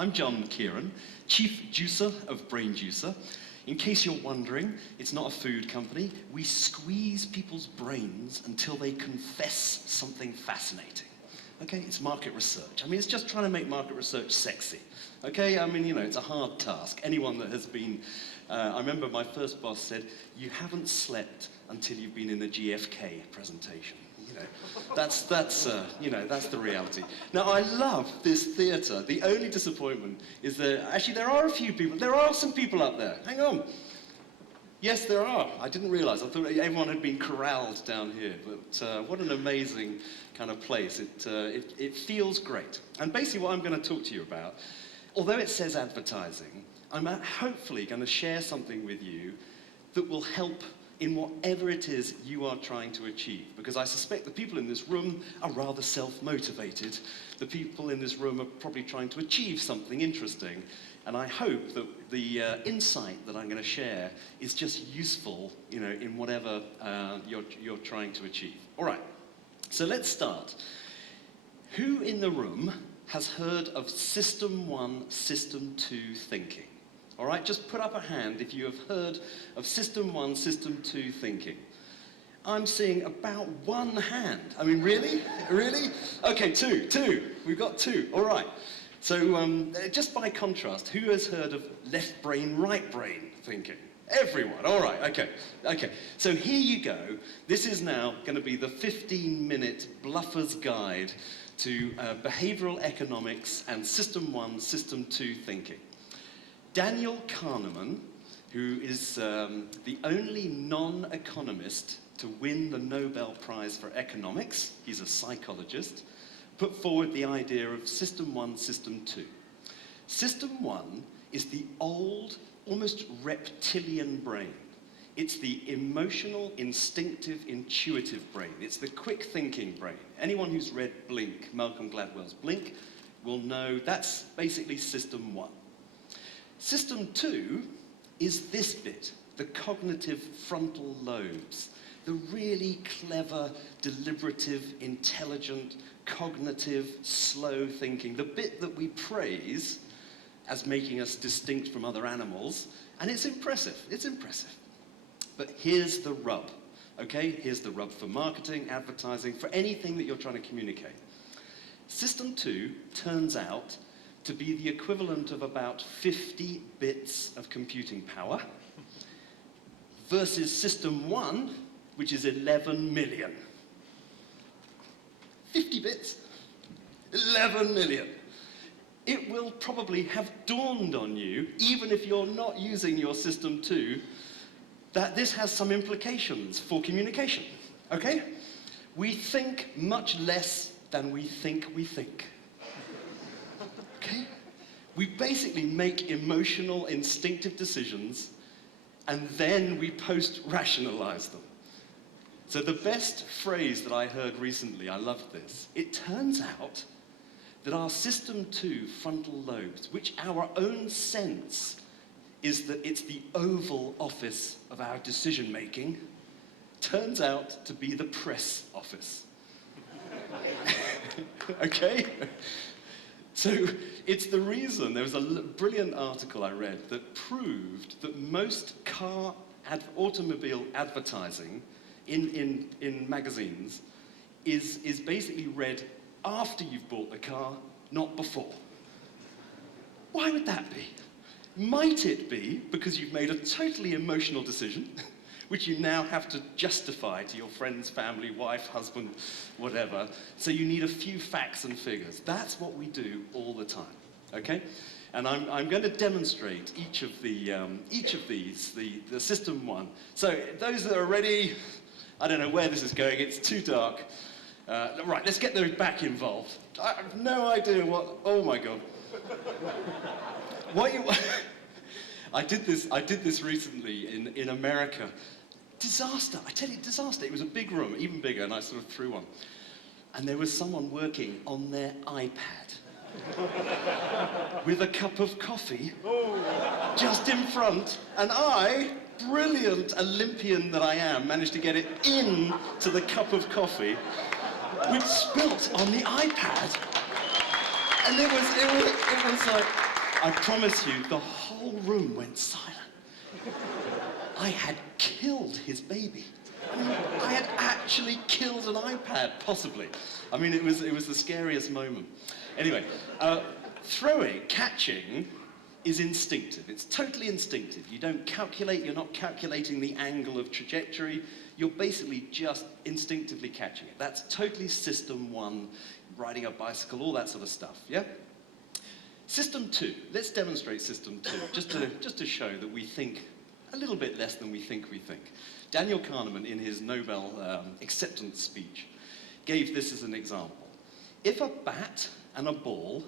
I'm Kearon, Chief Juicer of Brain Juicer. In case you're wondering, it's not a food company. We squeeze people's brains until they confess something fascinating. Okay, it's market research. I mean, it's just trying to make market research sexy. Okay, I mean, you know, it's a hard task. Anyone that has been, I remember my first boss said, you haven't slept until you've been in a GFK presentation. You know, that's the reality. Now, I love this theatre. The only disappointment is that, actually, there are a few people. There are some people up there. Hang on. Yes, there are. I didn't realize. I thought everyone had been corralled down here. But what an amazing kind of place. It feels great. And basically what I'm going to talk to you about, although it says advertising, I'm hopefully going to share something with you that will help in whatever it is you are trying to achieve. Because I suspect the people in this room are rather self-motivated. The people in this room are probably trying to achieve something interesting. And I hope that the insight that I'm going to share is just useful, you know, in whatever you're trying to achieve. All right, so let's start. Who in the room has heard of System 1, System 2 thinking? All right, just put up a hand if you have heard of System 1, System 2 thinking. I'm seeing about one hand. I mean, really? Really? Okay, two. We've got two. All right. So just by contrast, who has heard of left brain, right brain thinking? Everyone. All right. Okay. So here you go. This is now going to be the 15-minute bluffer's guide to behavioral economics and System 1, System 2 thinking. Daniel Kahneman, who is the only non-economist to win the Nobel Prize for Economics, he's a psychologist, put forward the idea of System 1, System 2. System 1 is the old, almost reptilian brain. It's the emotional, instinctive, intuitive brain. It's the quick thinking brain. Anyone who's read Blink, Malcolm Gladwell's Blink, will know that's basically System 1. System 2 is this bit, the cognitive frontal lobes, the really clever, deliberative, intelligent, cognitive, slow thinking, the bit that we praise as making us distinct from other animals, and it's impressive. But here's the rub, okay? Here's the rub for marketing, advertising, for anything that you're trying to communicate. System 2 turns out to be the equivalent of about 50 bits of computing power versus System 1, which is 11 million. 50 bits, 11 million. It will probably have dawned on you, even if you're not using your System 2, that this has some implications for communication, okay? We think much less than we think we think. Okay? We basically make emotional, instinctive decisions, and then we post-rationalize them. So the best phrase that I heard recently, I loved this, it turns out that our System 2 frontal lobes, which our own sense is that it's the Oval Office of our decision-making, turns out to be the press office. Okay? So it's the reason, there was a brilliant article I read that proved that most automobile advertising in magazines is basically read after you've bought the car, not before. Why would that be? Might it be because you've made a totally emotional decision, which you now have to justify to your friends, family, wife, husband, whatever, so you need a few facts and figures. That's what we do all the time, okay? And I'm going to demonstrate each of these, the System 1. So those that are ready, I don't know where this is going, it's too dark. Right, let's get those back involved. I have no idea what, oh my God. I did this recently in America. Disaster, I tell you, disaster. It was a big room, even bigger, and I sort of threw one. And there was someone working on their iPad with a cup of coffee just in front, and I, brilliant Olympian that I am, managed to get it into the cup of coffee, which spilt on the iPad. And it was like, I promise you, the whole room went silent. I had killed his baby. I mean, I had actually killed an iPad, possibly. I mean, it was the scariest moment. Anyway, catching is instinctive. It's totally instinctive. You don't calculate, you're not calculating the angle of trajectory. You're basically just instinctively catching it. That's totally system one, riding a bicycle, all that sort of stuff, yeah? System two, let's demonstrate system two, just to show that we think a little bit less than we think. Daniel Kahneman, in his Nobel acceptance speech, gave this as an example. If a bat and a ball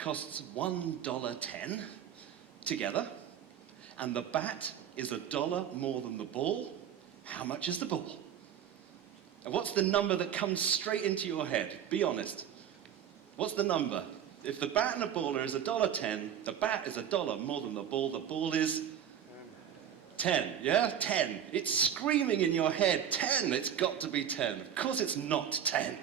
costs $1.10 together, and the bat is $1 more than the ball, how much is the ball? And what's the number that comes straight into your head? Be honest. What's the number? If the bat and the ball is $1.10, the bat is $1 more than the ball is 10, yeah? 10. It's screaming in your head, 10, it's got to be 10. Of course it's not 10.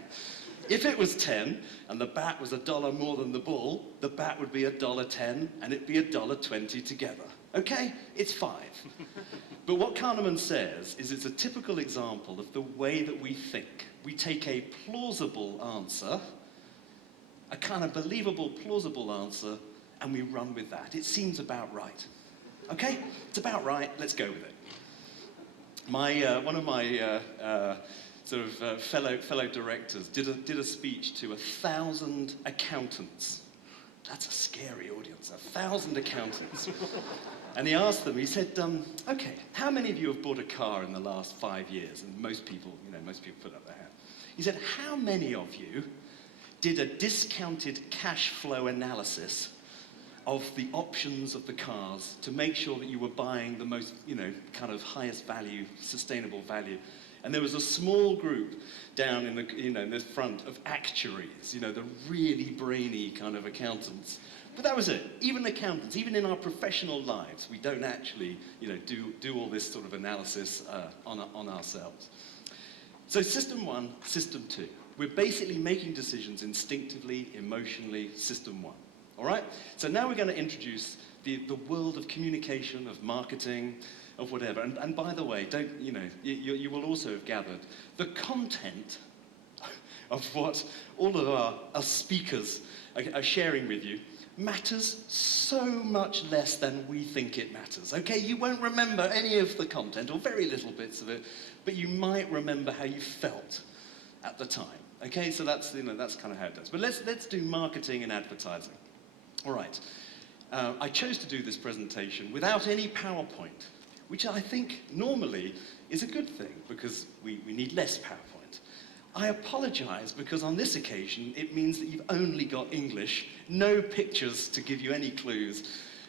If it was 10, and the bat was $1 more than the ball, the bat would be $1.10, and it'd be $1.20 together. Okay? It's 5. But what Kahneman says is it's a typical example of the way that we think. We take a plausible answer, a kind of believable, plausible answer, and we run with that. It seems about right. Okay? It's about right, let's go with it. One of my fellow directors did a speech to 1,000 accountants. That's a scary audience, 1,000 accountants. And he asked them, he said, okay, how many of you have bought a car in the last 5 years? And most people put up their hand. He said, how many of you did a discounted cash flow analysis of the options of the cars to make sure that you were buying the most, kind of highest value, sustainable value? And there was a small group down in the front of actuaries, the really brainy kind of accountants. But that was it. Even accountants, even in our professional lives, we don't actually, do all this sort of analysis on ourselves. So system one, system two. We're basically making decisions instinctively, emotionally, system one. All right? So now we're going to introduce the world of communication, of marketing, of whatever. And by the way, you will also have gathered the content of what all of our speakers are sharing with you matters so much less than we think it matters. Okay? You won't remember any of the content, or very little bits of it, but you might remember how you felt at the time. Okay? So that's kind of how it does. But let's do marketing and advertising. All right. I chose to do this presentation without any PowerPoint, which I think normally is a good thing because we need less PowerPoint. I apologize because on this occasion it means that you've only got English, no pictures to give you any clues.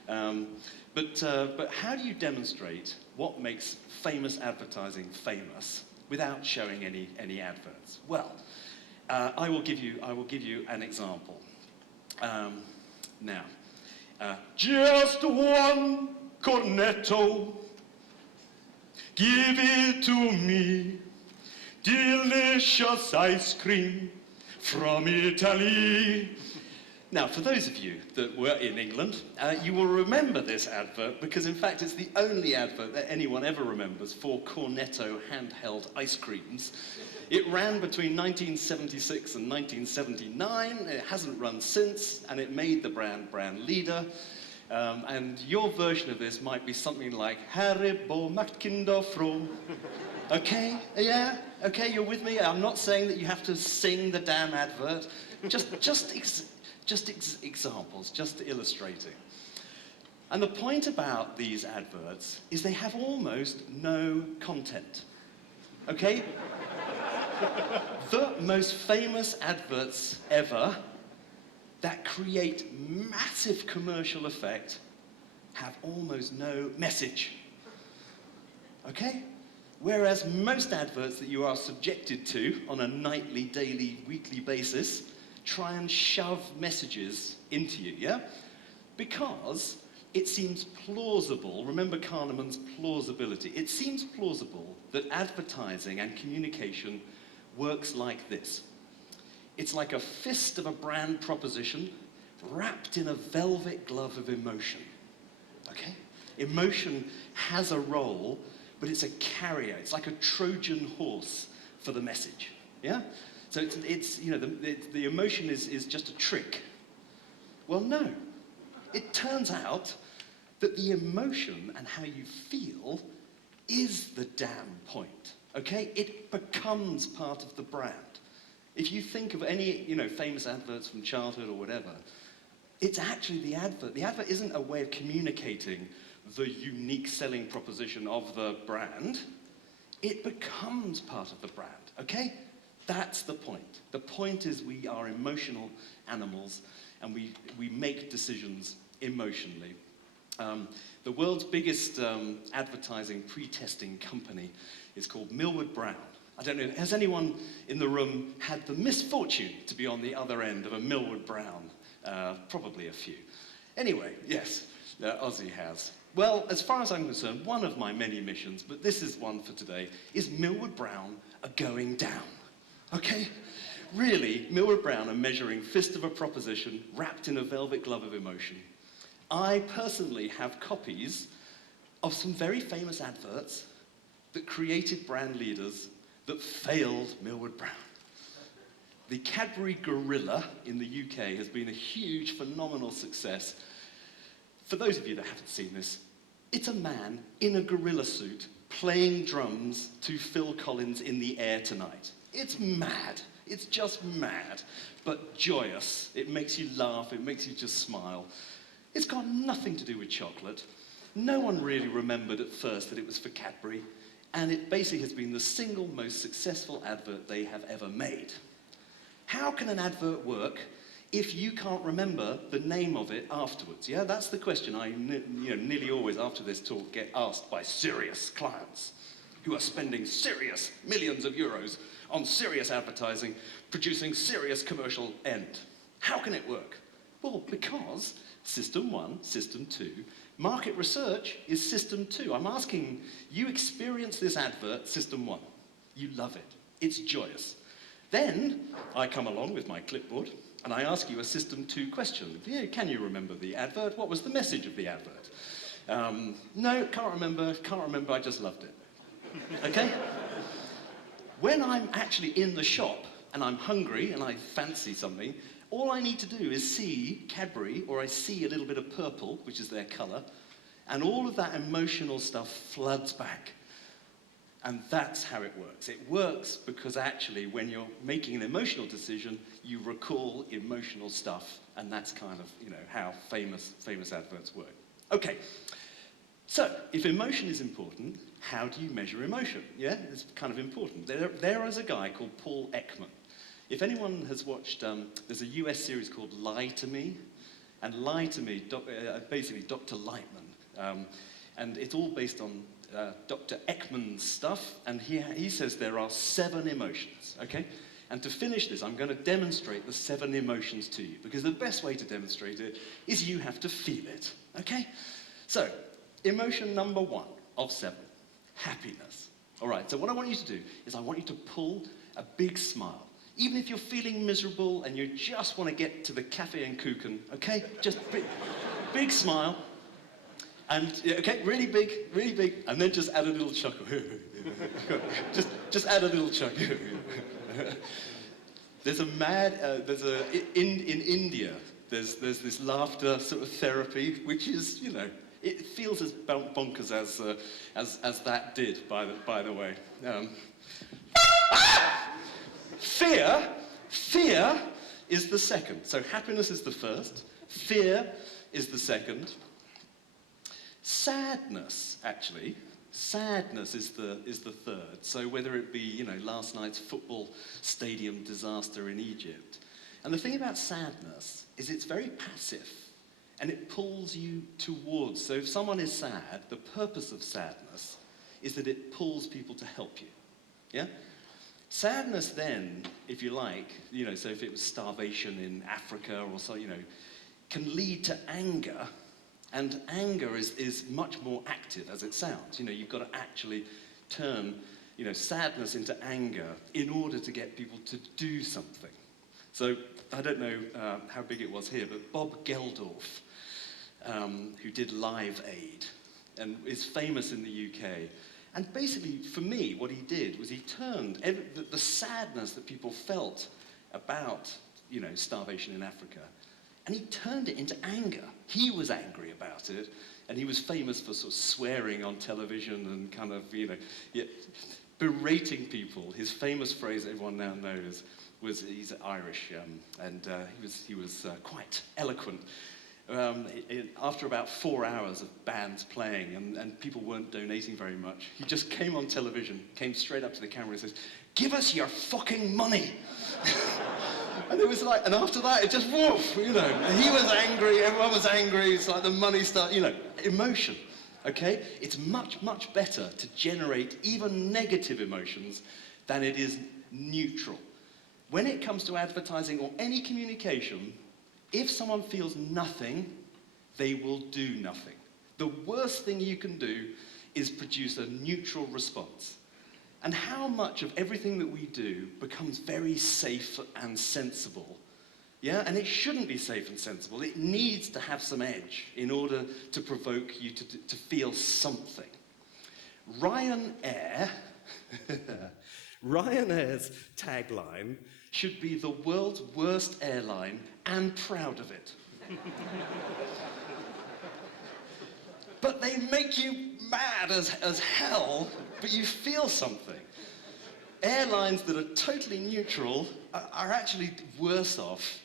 But how do you demonstrate what makes famous advertising famous without showing any adverts? Well, I will give you an example. Now, just one Cornetto, give it to me, delicious ice cream from Italy. Now, for those of you that were in England, you will remember this advert because, in fact, it's the only advert that anyone ever remembers for Cornetto handheld ice creams. It ran between 1976 and 1979. It hasn't run since, and it made the brand leader. And your version of this might be something like Haribo macht Kinder froh. Okay? Yeah? Okay, you're with me? I'm not saying that you have to sing the damn advert. Just examples, just illustrating. And the point about these adverts is they have almost no content. Okay? The most famous adverts ever that create massive commercial effect have almost no message. Okay? Whereas most adverts that you are subjected to on a nightly, daily, weekly basis try and shove messages into you, yeah? Because it seems plausible, remember Kahneman's plausibility, it seems plausible that advertising and communication works like this. It's like a fist of a brand proposition wrapped in a velvet glove of emotion, okay? Emotion has a role, but it's a carrier. It's like a Trojan horse for the message, yeah? So it's you know, the emotion is just a trick. Well, no. It turns out that the emotion and how you feel is the damn point, okay? It becomes part of the brand. If you think of any, you know, famous adverts from childhood or whatever, it's actually the advert. The advert isn't a way of communicating the unique selling proposition of the brand. It becomes part of the brand, okay? That's the point. The point is we are emotional animals and we make decisions emotionally. The world's biggest advertising pre-testing company is called Millward Brown. I don't know, has anyone in the room had the misfortune to be on the other end of a Millward Brown? Probably a few. Anyway, yes, Ozzy has. Well, as far as I'm concerned, one of my many missions, but this is one for today, is Millward Brown are going down. Okay? Really, Millward Brown are measuring fist of a proposition wrapped in a velvet glove of emotion. I personally have copies of some very famous adverts that created brand leaders that failed Millward Brown. The Cadbury Gorilla in the UK has been a huge, phenomenal success. For those of you that haven't seen this, it's a man in a gorilla suit playing drums to Phil Collins in the Air Tonight. It's mad. It's just mad, but joyous. It makes you laugh. It makes you just smile. It's got nothing to do with chocolate. No one really remembered at first that it was for Cadbury, and it basically has been the single most successful advert they have ever made. How can an advert work if you can't remember the name of it afterwards? Yeah, that's the question I nearly always after this talk get asked by serious clients who are spending serious millions of euros on serious advertising, producing serious commercial end. How can it work? Well, because System 1, System 2, market research is System 2. I'm asking you experience this advert, System 1. You love it. It's joyous. Then I come along with my clipboard and I ask you a System 2 question. Yeah, can you remember the advert? What was the message of the advert? No, can't remember, I just loved it. Okay? When I'm actually in the shop and I'm hungry and I fancy something, all I need to do is see Cadbury, or I see a little bit of purple, which is their colour, and all of that emotional stuff floods back. And that's how it works. It works because actually when you're making an emotional decision, you recall emotional stuff, and that's kind of, you know, how famous adverts work. Okay, so if emotion is important, how do you measure emotion? Yeah, it's kind of important. There is a guy called Paul Ekman. If anyone has watched, there's a US series called Lie to Me, and Lie to Me, basically Dr. Lightman, and it's all based on Dr. Ekman's stuff, and he says there are 7 emotions, okay? And to finish this, I'm going to demonstrate the 7 emotions to you, because the best way to demonstrate it is you have to feel it, okay? So, emotion number 1 of 7, happiness. All right, so what I want you to do is I want you to pull a big smile. Even if you're feeling miserable and you just want to get to the Cafe and Kuchen, okay? Just big smile. And, okay, really big, and then just add a little chuckle. just add a little chuckle. There's a in India, there's this laughter sort of therapy, which is, you know, it feels as bonkers as that did, by the way. Fear is the second. So happiness is the first, fear is the second. Sadness is the third. So whether it be, you know, last night's football stadium disaster in Egypt. And the thing about sadness is it's very passive and it pulls you towards. So if someone is sad, the purpose of sadness is that it pulls people to help you. Yeah? Sadness then, if you like, you know, so if it was starvation in Africa or so, you know, can lead to anger. And anger is much more active, as it sounds. You know, you've got to actually turn, you know, sadness into anger in order to get people to do something. So I don't know how big it was here, but Bob Geldof, who did Live Aid, and is famous in the UK. And basically, for me, what he did was he turned the sadness that people felt about, starvation in Africa, and he turned it into anger. He was angry about it, and he was famous for sort of swearing on television and kind of, berating people. His famous phrase everyone now knows was, he's Irish, and he was quite eloquent. After about 4 hours of bands playing and people weren't donating very much, he just came on television, came straight up to the camera and says, "Give us your fucking money." And it was like, and after that, it just, woof, and he was angry, everyone was angry, it's like the money started, emotion, okay? It's much, much better to generate even negative emotions than it is neutral. When it comes to advertising or any communication, if someone feels nothing, they will do nothing. The worst thing you can do is produce a neutral response. And how much of everything that we do becomes very safe and sensible? Yeah, and it shouldn't be safe and sensible. It needs to have some edge in order to provoke you to feel something. Ryanair's tagline should be "the world's worst airline and proud of it." But they make you mad as hell, but you feel something. Airlines that are totally neutral are actually worse off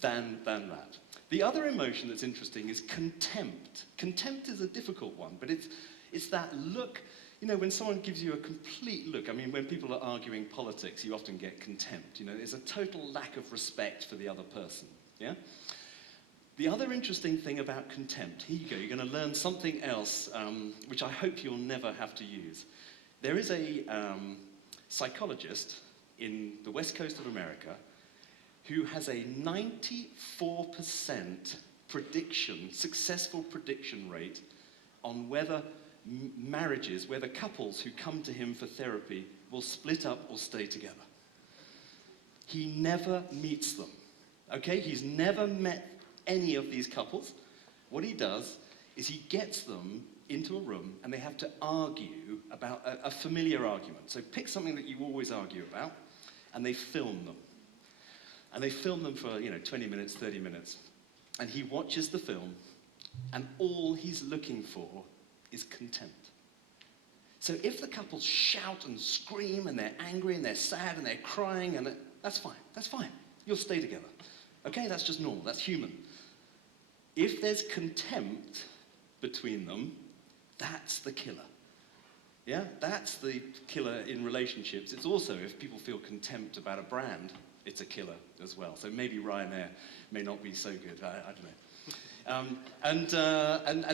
than that. The other emotion that's interesting is contempt. Contempt is a difficult one, but it's that look. When someone gives you a complete look, when people are arguing politics, you often get contempt. There's a total lack of respect for the other person, yeah? The other interesting thing about contempt, here you go, you're going to learn something else, which I hope you'll never have to use. There is a psychologist in the west coast of America who has a 94% successful prediction rate on whether marriages, whether couples who come to him for therapy will split up or stay together. He never meets them, okay? He's never met any of these couples. What he does is he gets them into a room and they have to argue about a familiar argument. So pick something that you always argue about, and they film them. And they film them for, 20 minutes, 30 minutes. And he watches the film, and all he's looking for is contempt. So if the couples shout and scream and they're angry and they're sad and they're crying, and that's fine. You'll stay together. Okay, that's just normal, that's human. If there's contempt between them, that's the killer. Yeah, that's the killer in relationships. It's also, if people feel contempt about a brand, it's a killer as well. So maybe Ryanair may not be so good, I don't know.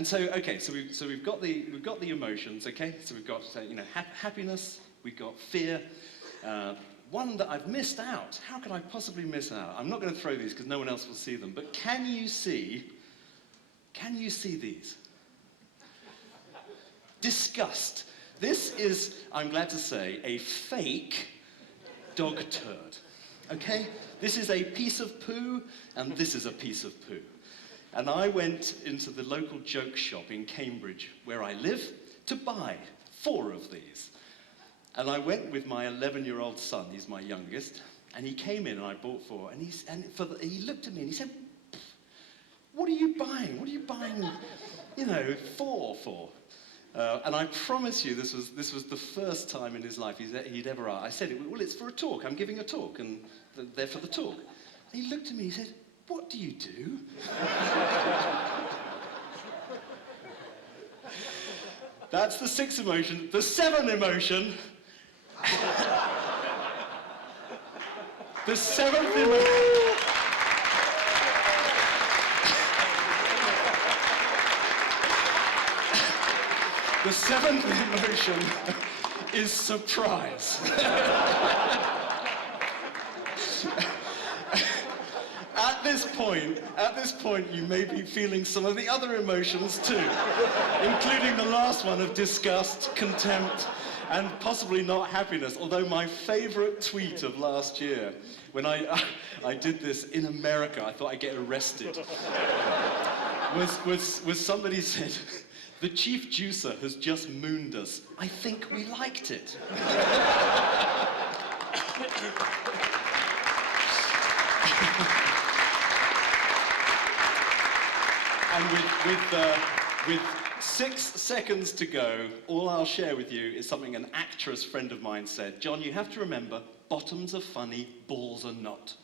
So we've got the emotions, okay? So we've got happiness, we've got fear. One that I've missed out. How could I possibly miss out? I'm not going to throw these because no one else will see them. But can you see these? Disgust. This is, I'm glad to say, a fake dog turd. Okay? This is a piece of poo, and this is a piece of poo. And I went into the local joke shop in Cambridge, where I live, to buy 4 of these. And I went with my 11-year-old son, he's my youngest, and he came in and I bought 4. And he looked at me and he said, "What are you buying? What are you buying, 4 for?" And I promise you, this was the first time in his life he'd ever asked. I said, "Well, it's for a talk. I'm giving a talk, and they're for the talk." And he looked at me and he said, "What do you do?" That's the 6th emotion. The 7th emotion. The 7th emotion. The 7th emotion is surprise. At this point, you may be feeling some of the other emotions too, including the last one of disgust, contempt, and possibly not happiness. Although my favorite tweet of last year, when I did this in America, I thought I'd get arrested, was somebody said, "The chief juicer has just mooned us. I think we liked it." And with 6 seconds to go, all I'll share with you is something an actress friend of mine said. "John, you have to remember, bottoms are funny, balls are not."